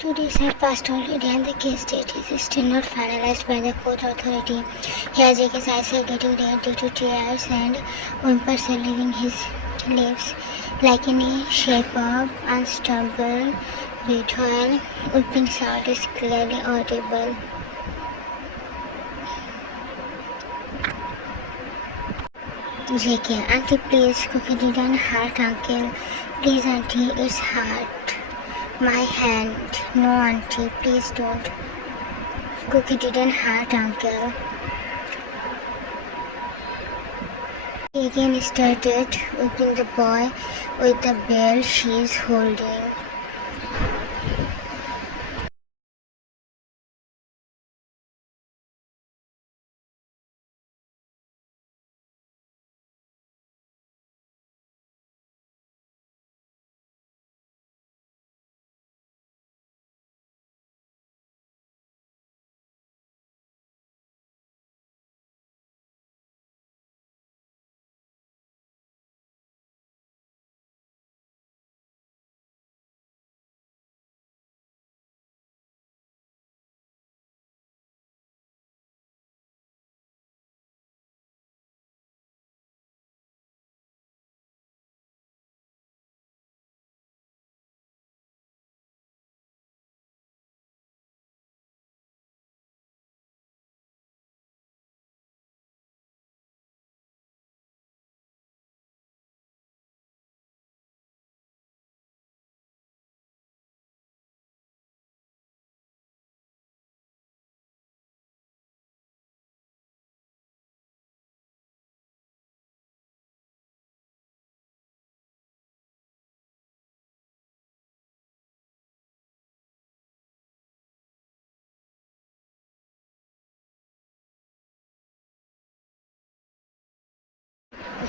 2 days have passed already and the case date is still not finalized by the court authority. Here Jake's eyes are getting red due to tears and whimpers are leaving his lips like any shape of unstable beat while weeping sound is clearly audible. JK, Auntie please, Cookie didn't hurt uncle. Please auntie, it's hurt. My hand. No auntie, please don't. Cookie didn't hurt uncle. He again started whipping the boy with the bell she's holding.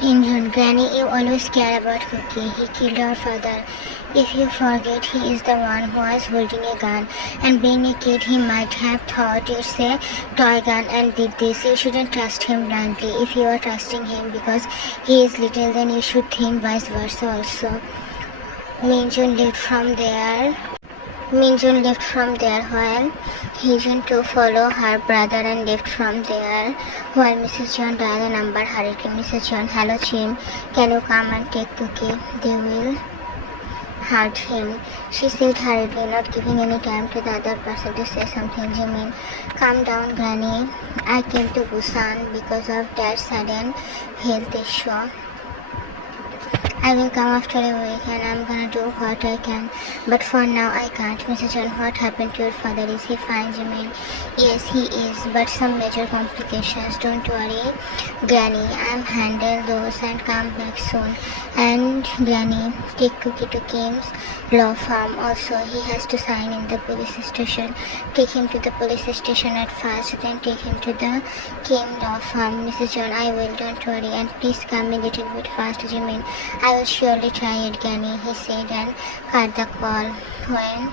Injun, Granny, you always care about Cookie. He killed our father. If you forget, he is the one who was holding a gun. And being a kid, he might have thought it's a toy gun and did this. You shouldn't trust him blindly. If you are trusting him because he is little, then you should think vice versa also. Minjun left from there while Hee-jun to follow her brother and left from there while Mrs. John dialed the number hurriedly. Mrs. John, hello Jim, can you come and take Cookie? They will hurt him, she said hurriedly, not giving any time to the other person to say something. Jimin, calm down Granny. I came to Busan because of Dad's sudden health issue. I will come after a week and I'm gonna do what I can. But for now I can't. Mrs. John, what happened to your father? Is he fine, Jimin? Yes, he is, but some major complications. Don't worry, Granny. I'm handle those and come back soon. And Granny, take Cookie to Kim's law firm. Also, he has to sign in the police station. Take him to the police station at first, then take him to the Kim law firm. Mrs. John, I will. Don't worry. And please come a little bit fast, Jimin. I will surely try it, Granny, he said and cut the call. When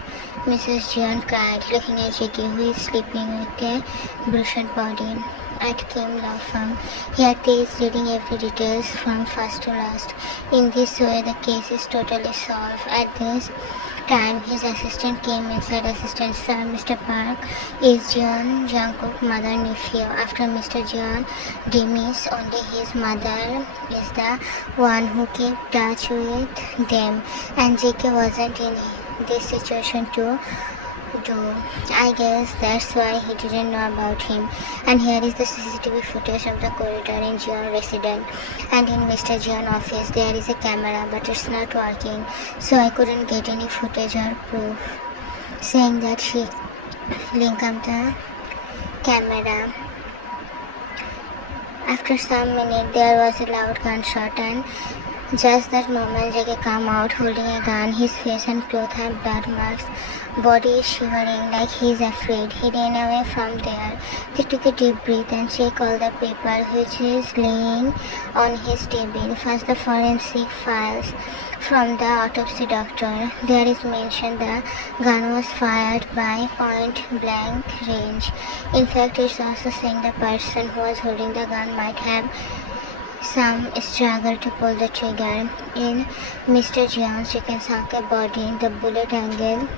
Mrs. John cried, looking at Jackie, who is sleeping with a bruised body at Kim law firm. Here they is reading every details from first to last. In this way, the case is totally solved. At this time, his assistant came inside. Assistant, sir, Mr. Park is Jeon Jungkook's mother nephew. After Mr. Jeon Demi's, only his mother is the one who kept touch with them, and JK wasn't in this situation to do. I guess that's why he didn't know about him. And here is the CCTV footage of the corridor in Jeon residence. And in Mr. Jeon office there is a camera, but it's not working. So I couldn't get any footage or proof saying that she linked up the camera. After some minutes there was a loud gunshot, and just that moment JK came out holding a gun. His face and clothes have blood marks. Body is shivering like he is afraid. He ran away from there. They took a deep breath and checked all the paper which is laying on his table. First the forensic files from the autopsy doctor. There is mentioned the gun was fired by point blank range. In fact, it's also saying the person who was holding the gun might have some struggle to pull the trigger. In Mr. Jeon's Chicken Sake body, the bullet angle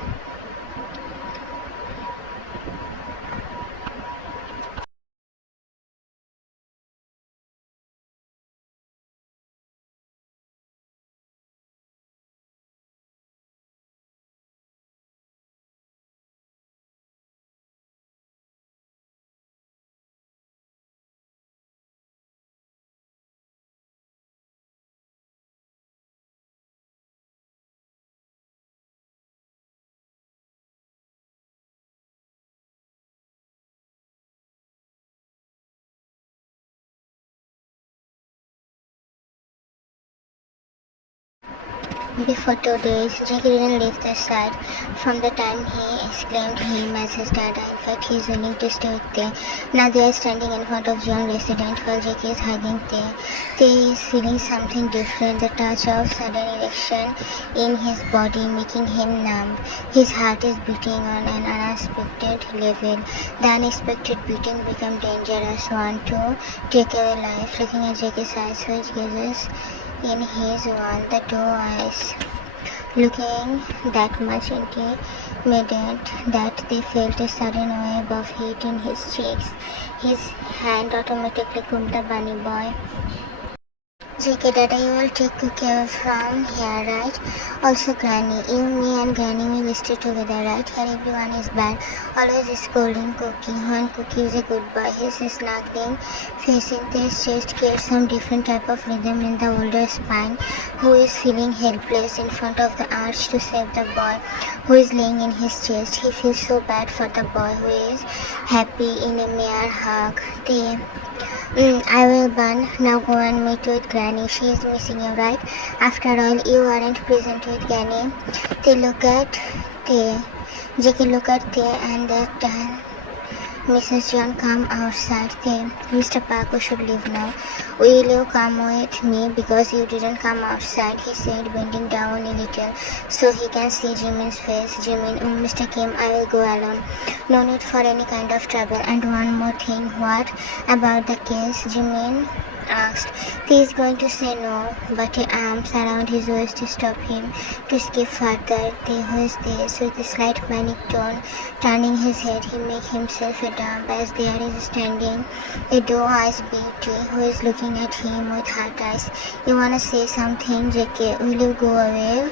before 2 days, Jake didn't leave their side from the time he exclaimed him as his dad. In fact, he is willing to stay with them. Now they are standing in front of John resident while Jake is hugging them. They is feeling something different, the touch of sudden erection in his body making him numb. His heart is beating on an unexpected level. The unexpected beating became dangerous one to take away life. Looking at Jake's eyes, which gazes in his one, the two eyes looking that much intimidated that they felt a sudden wave of heat in his cheeks. His hand automatically grabbed the bunny boy. JK, Dada, you will take Cookie away from here, right? Also, Granny, you, me, and Granny will stay together, right? Here, everyone is bad. Always scolding Cookie. When Cookie is a good boy, his snuggling facing his chest creates some different type of rhythm in the older spine, who is feeling helpless in front of the arch to save the boy who is laying in his chest. He feels so bad for the boy who is happy in a mere hug. I will burn. Now go and meet with Granny. She is missing you, right? After all, you aren't present with Granny. They look at the Jackie look at the and that Mrs. John come outside. Mr. Parker should leave now. Will you come with me because you didn't come outside? He said, bending down a little so he can see Jimin's face. Jimin, Mr. Kim, I will go alone. No need for any kind of trouble. And one more thing, what about the case? Jimin asked. He is going to say no, but her arms around his waist to stop him to skip further. Who is this? With a slight panic tone, turning his head, he makes himself a dump as there is standing a doe-eyed beauty who is looking at him with hard eyes. You wanna say something, JK? Will you go away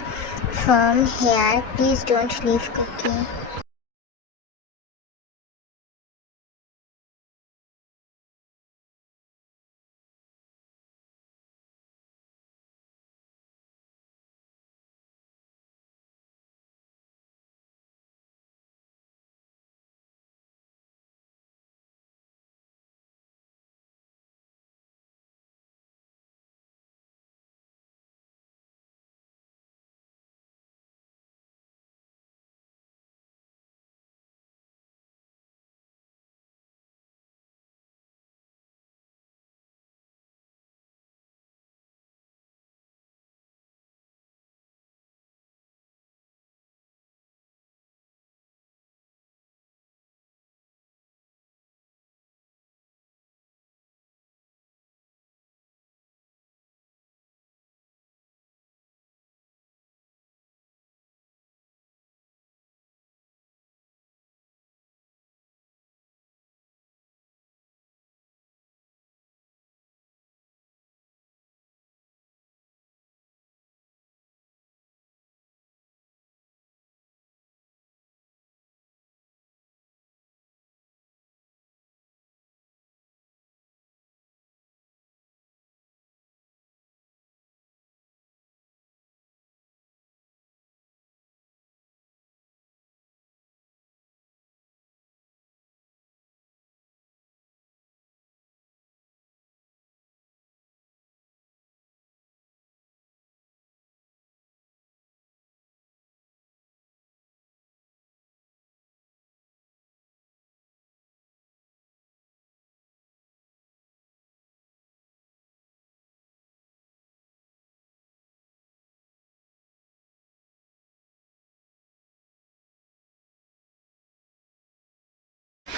from here? Please don't leave, Cookie.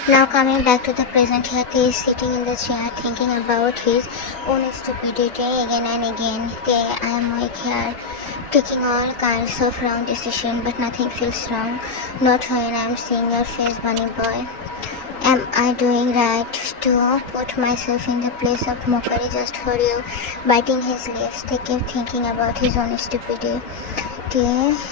Now coming back to the present, here he is sitting in the chair thinking about his own stupidity again and again. I am awake here, taking all kinds of wrong decisions, but nothing feels wrong. Not when I am seeing your face, bunny boy. Am I doing right to put myself in the place of mockery just for you? Biting his lips, they kept thinking about his own stupidity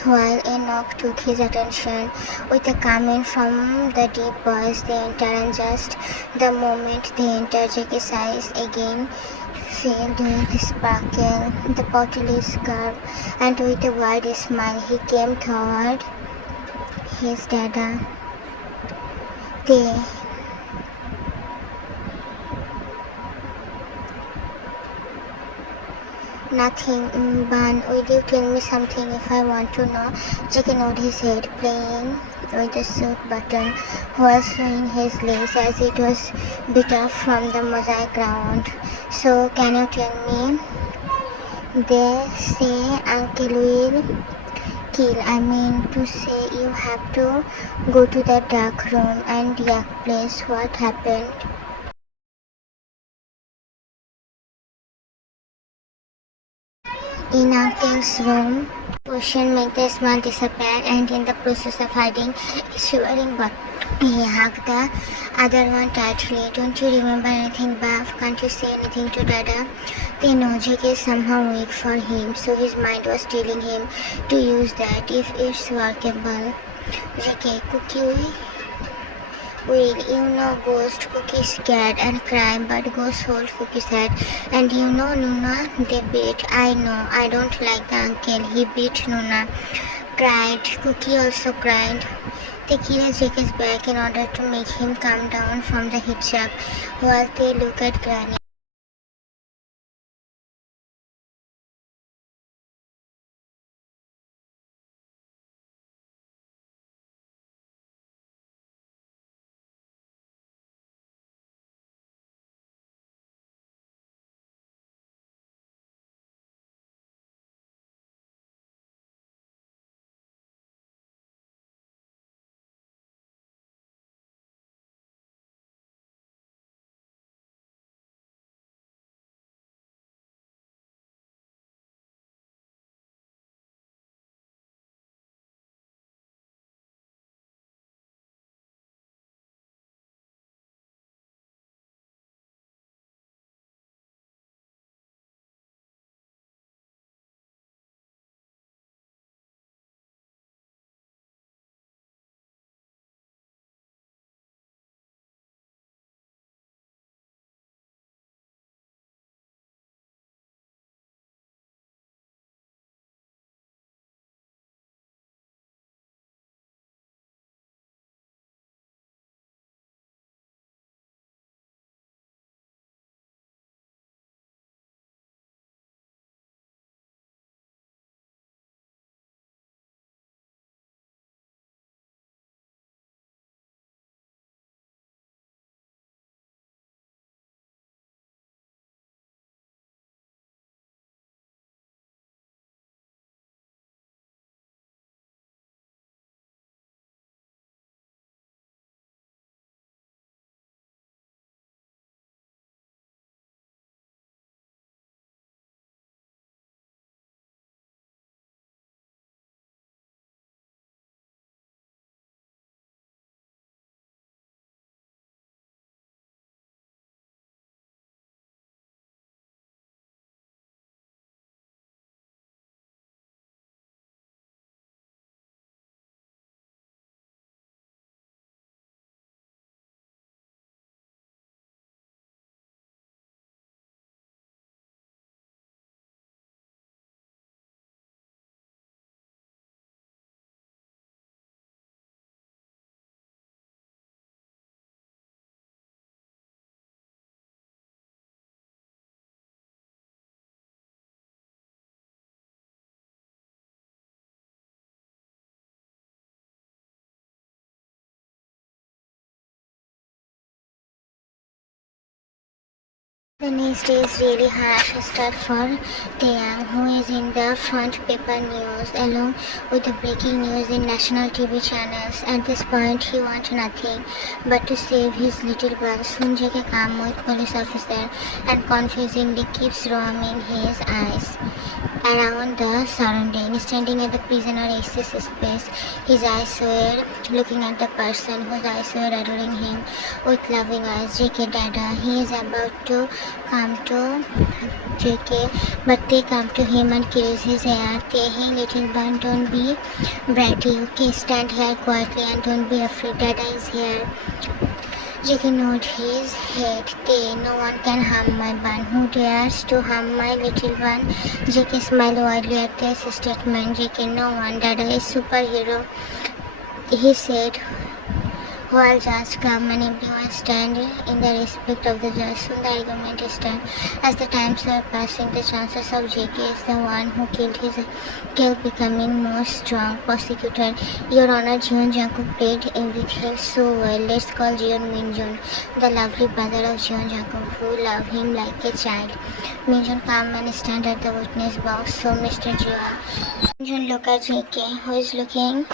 while a knock took his attention. With a comment from the deep voice, they enter, and just the moment they enter, Jackie's eyes again filled with sparkle, the bottle curve, and with a wide smile, he came toward his dada. Nothing, Ban, will you tell me something if I want to know? JK nodded his head, playing with the suit button while swinging his legs as it was bit off from the mosaic ground. So, can you tell me? They say Uncle will kill. I mean to say you have to go to the dark room and yak place. What happened? In Uncle's room, Ocean made the smile disappear, and in the process of hiding his shivering body, he hugged the other one tightly. Don't you remember anything, Buff? Can't you say anything to Dada? They know Jake is somehow weak for him, so his mind was telling him to use that if it's workable. Jake, Cookie will, Ghost Cookie scared and cried, but Ghost hold Cookie's head. And Nuna, they beat. I know, I don't like the uncle. He beat Nuna. Cried. Cookie also cried. They killed Jake's back in order to make him calm down from the heat shock while they look at Granny. The next day is really harsh start for Taeyang, who is in the front paper news along with the breaking news in national TV channels. At this point, he wants nothing but to save his little girl. Soon Jake calm with police officer and confusingly keeps roaming his eyes around the surroundings, standing at the prisoner access space. His eyes were looking at the person whose eyes were adoring him with loving eyes. JK Dada, he is about to come to JK, but they come to him and kills his hair. Hey little one, don't be bratty, okay? Stand here quietly and don't be afraid. Dada is here. JK nodded his head. No one can harm my bun. Who dares to harm my little one? JK smiled widely at this statement. JK, no one. Dada is superhero, he said While judge come and everyone stand in the respect of the judge, soon the argument stand. As the times were passing, the chances of JK is the one who killed becoming more strong. Prosecutor, Your Honor, Jeon Jungkook played everything so well. Let's call Jeon Minjun, the lovely brother of Jeon Jungkook, who love him like a child. Minjun come and stand at the witness box. So Mr. Jeon. Minjun look at JK, who is looking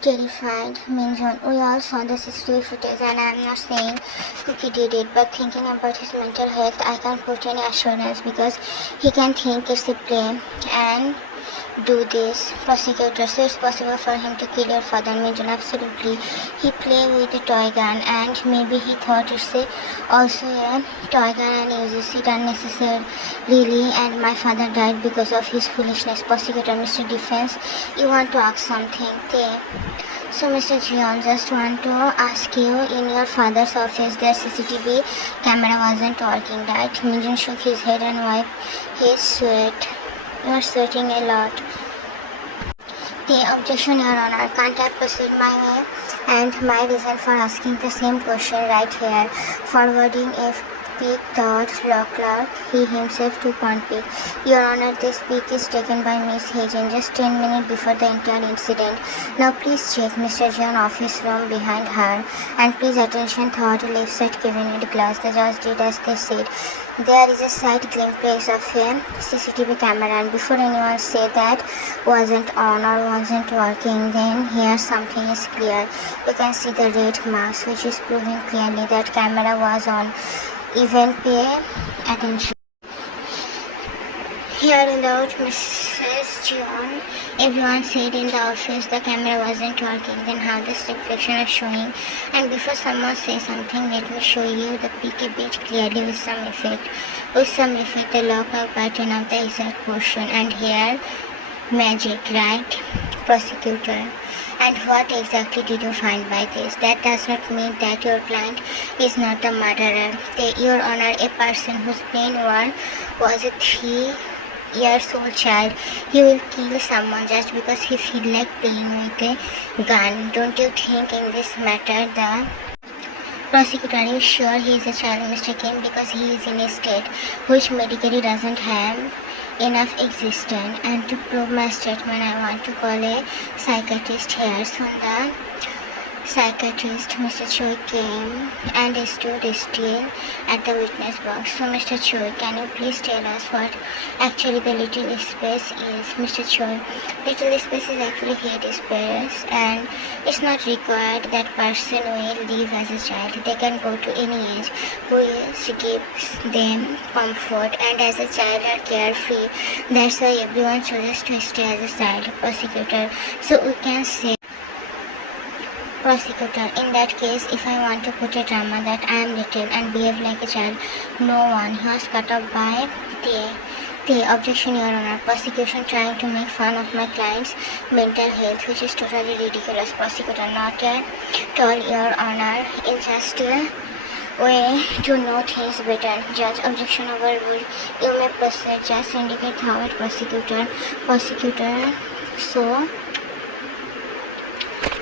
terrified. Minjun, we all saw the CCTV footage and I am not saying Cookie did it, but thinking about his mental health, I can't put any assurance because he can think it's a play and do this. Prosecutor, so it's possible for him to kill your father. Minjun, absolutely. He played with a toy gun and maybe he thought it's also a toy gun and uses it unnecessarily and my father died because of his foolishness. Prosecutor, Mr. Defense, you want to ask something? So Mr. Jeon, just want to ask you, in your father's office their CCTV camera wasn't working, right? Minjun shook his head and wiped his sweat. You are sweating a lot. The objection, Your Honor. Can't I proceed my way? And my reason for asking the same question right here. Forwarding a peak thought law clerk, he himself took one peek. Your Honor, this peek is taken by Miss Hagen just 10 minutes before the entire incident. Now please check Mr. Jeon office room behind her. And please attention thought left side cabinet glass. The judge did as they said. There is a side glimpse of a CCTV camera and before anyone say that wasn't on or wasn't working, then here something is clear. You can see the red marks which is proving clearly that camera was on. Even pay attention. Here in the out, Mrs. Jeon, everyone said in the office the camera wasn't working, then how this reflection is showing. And before someone says something, let me show you the peak a bit clearly with some effect. The lockout button of the exact portion. And here, magic, right? Prosecutor. And what exactly did you find by this? That does not mean that your client is not the murderer. Your Honor, a person whose main war was a 3-year-old child, he will kill someone just because he feels like playing with a gun. Don't you think in this matter the Prosecutor, are you sure he is a child, Mr. Kim? Because he is in a state which medically doesn't have enough existence. And to prove my statement, I want to call a psychiatrist here. So the psychiatrist, Mr. Choi, came and stood still at the witness box. So Mr. Choi, can you please tell us what actually the little space is? Mr. Choi, little space is actually head space and it's not required that person will live as a child. They can go to any age which gives them comfort and as a child are carefree. That's why everyone chooses to stay as a child. Prosecutor, so we can say Prosecutor, in that case, if I want to put a drama that I am little and behave like a child, no one. He was cut off by the objection, Your Honor. Prosecution trying to make fun of my client's mental health, which is totally ridiculous. Prosecutor, not at all, Your Honor. It's just a way to know things better. Judge, objection overruled. You may proceed. Just indicate how it, Prosecutor. Prosecutor, so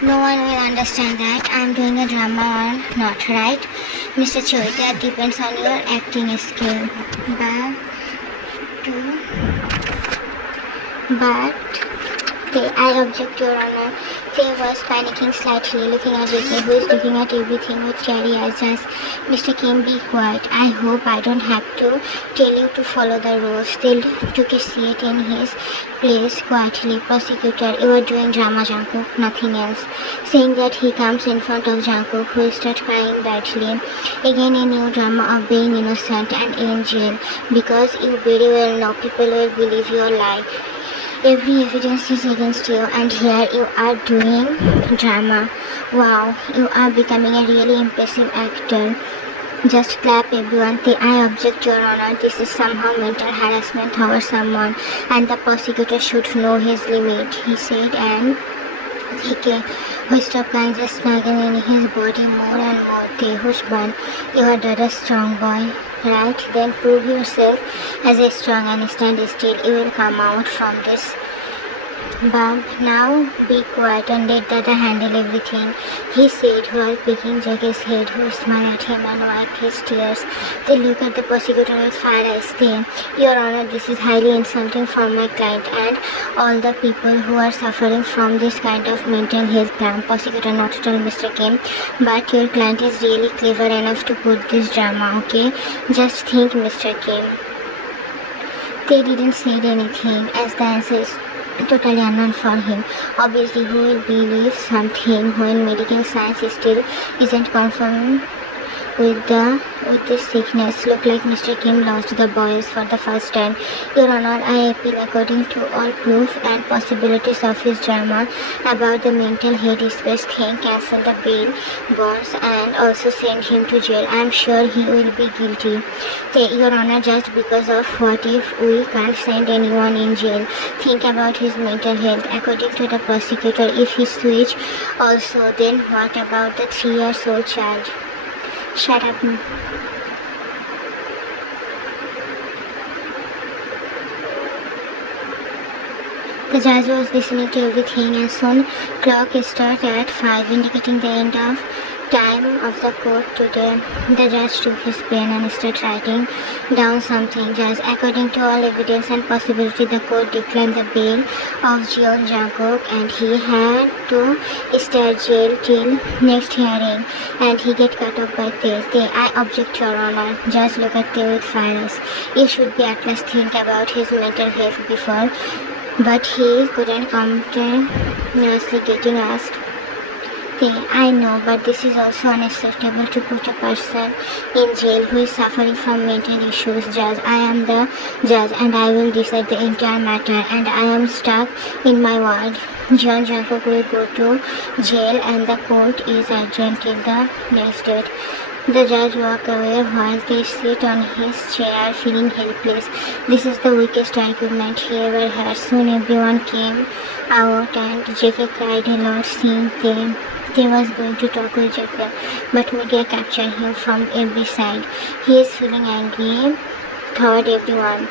no one will understand that I am doing a drama or not, right? Mr. Choi, that depends on your acting skill. But I object, Your Honor. They was panicking slightly, looking at Ricky, who is looking at everything with cherry eyes. Just, Mr. Kim, be quiet. I hope I don't have to tell you to follow the rules. They took a seat in his place quietly. Prosecutor, you are doing drama, Jungkook, nothing else. Saying that he comes in front of Jungkook, who starts crying badly. Again, a new drama of being innocent and in jail. Because you very well know people will believe your lie. Every evidence is against you and here you are doing drama. Wow, you are becoming a really impressive actor. Just clap, everyone. I object, Your Honor. This is somehow mental harassment over someone and the prosecutor should know his limit, he said, and he stopped kind of snagging in his body more and more. Hushban, you are a strong boy, right? Then prove yourself as a strong and stand still. You will come out from this Bob, now be quiet and let Dada handle everything, he said while picking Jack's head, who smiled at him and wiped his tears. They looked at the prosecutor with fire eyes. They, Your Honor, this is highly insulting for my client and all the people who are suffering from this kind of mental health plan. Prosecutor, not at all, Mr. Kim, but your client is really clever enough to put this drama, okay? Just think, Mr. Kim. They didn't say anything, as the answer is totally unknown for him. Obviously, who will believe something when medical science still isn't confirmed with this sickness? Look like Mr. Kim lost the boys for the first time. Your Honor, I appeal according to all proof and possibilities of his drama about the mental health space thing, cancel the bail bonds and also send him to jail. I am sure he will be guilty. Your Honor, just because of what if we can't send anyone in jail? Think about his mental health. According to the prosecutor, if he switch also, then what about the 3-year-old child? Shut up. The judge was listening to everything and soon clock struck at 5, indicating the end of time of the court today. The judge took his pen and started writing down something. Judge, according to all evidence and possibility, the court declined the bail of John Jungkook and he had to stay at jail till next hearing and he get cut off by Tay. I object, Your Honor. Judge look at Tay with fire. You should be at least think about his mental health before, but he couldn't continuously getting asked. I know, but this is also unacceptable to put a person in jail who is suffering from mental issues. Judge, I am the judge and I will decide the entire matter and I am stuck in my world. John Jungkook will go to jail and the court is adjourned till the next date. The judge walked away while they sat on his chair feeling helpless. This is the weakest argument he ever had. Soon everyone came out and JK cried a lot seeing them. He was going to talk with Jacob, but media captured him from every side. He is feeling angry, thought everyone.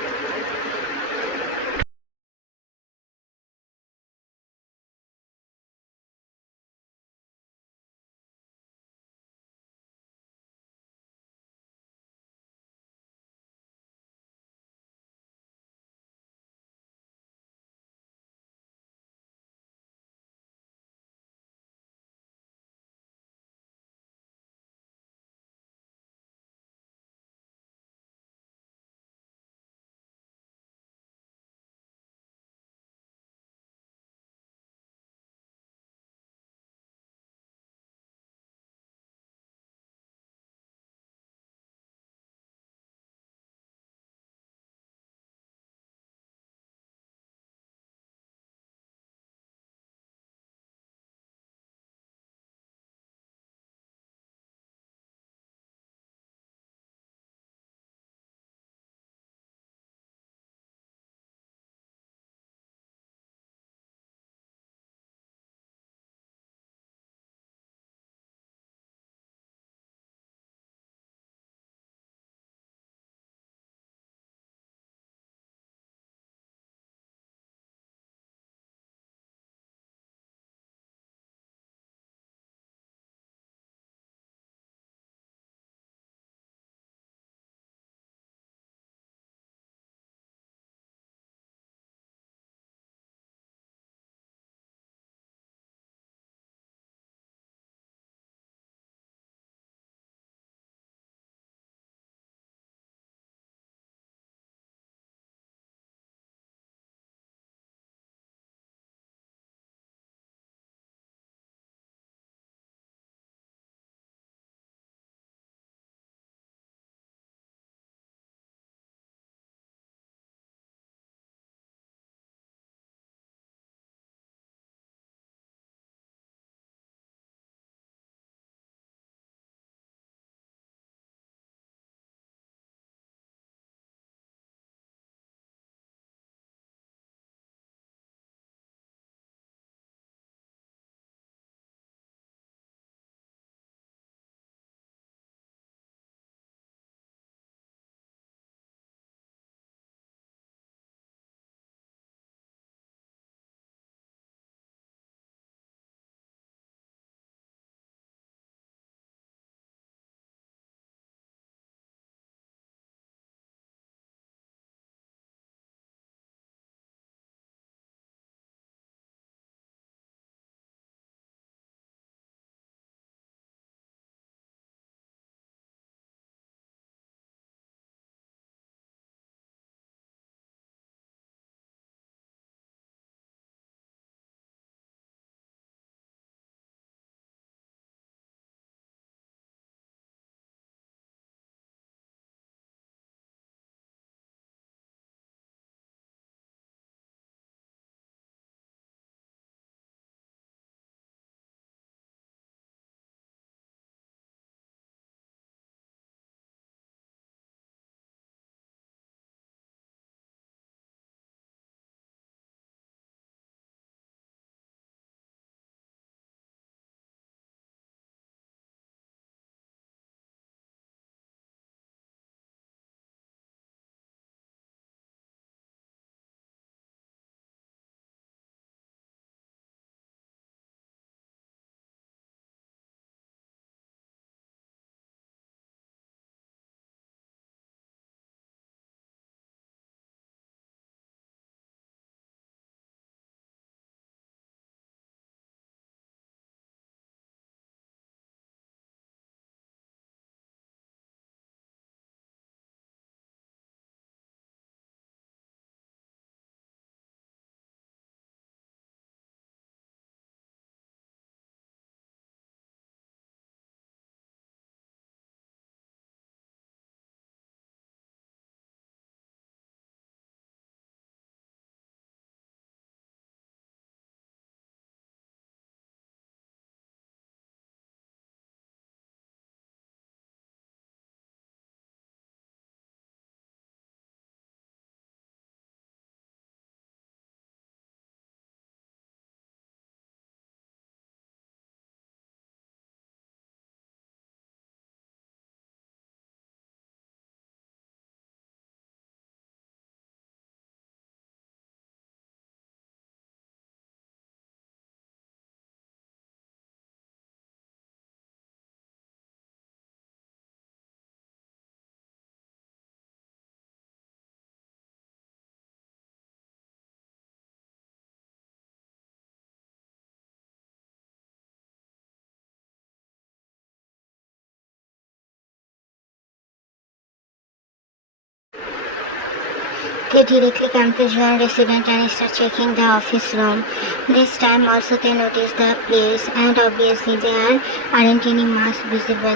They directly come to John resident and start checking the office room. This time also they notice the place, and obviously there aren't any marks visible.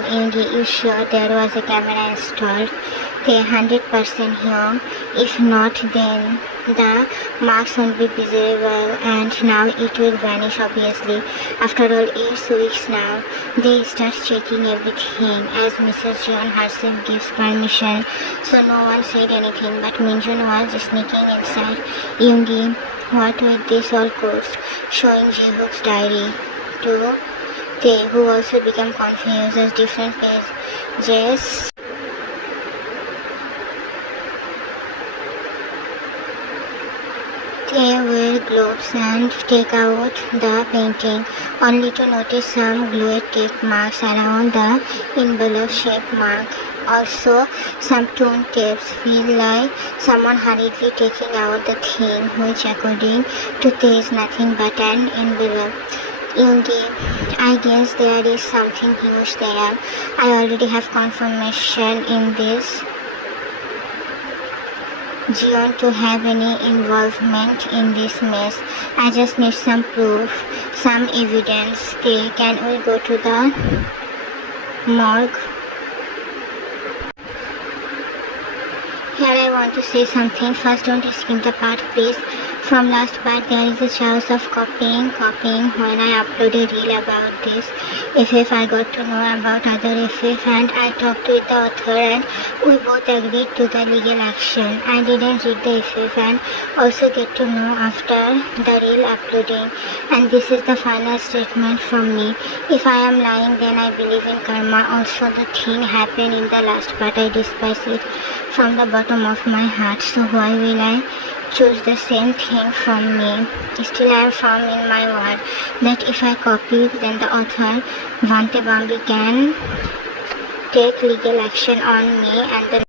You sure there was a camera installed? They 100% here. If not, then the marks won't be visible, and now it will vanish obviously. After all 8 weeks now, they start checking everything as Mrs. John herself gives permission. So no one said anything, but Minjun was sneaking inside. Yoongi, what with this all course? Showing Jihook's diary to Tae, who also become confused as different pages. They wear gloves and take out the painting, only to notice some glued tape marks around the envelope-shaped mark. Also, some torn tapes feel like someone hurriedly taking out the thing, which according to Tae is nothing but an envelope. Yoongi, I guess there is something huge there. I already have confirmation in this Jion to have any involvement in this mess. I just need some proof, some evidence. Okay, can we go to the morgue? Here I want to say something. First, don't skip the part please. From last part there is a chance of copying when I uploaded reel about this. If I got to know about other FF and I talked with the author and we both agreed to the legal action. I didn't read the FF and also get to know after the reel uploading, and this is the final statement from me. If I am lying then I believe in karma. Also the thing happened in the last part. I despise it from the bottom of my heart, so why will I choose the same thing from me? Still I am firm in my word that if I copy then the author Vante Bambi can take legal action on me and the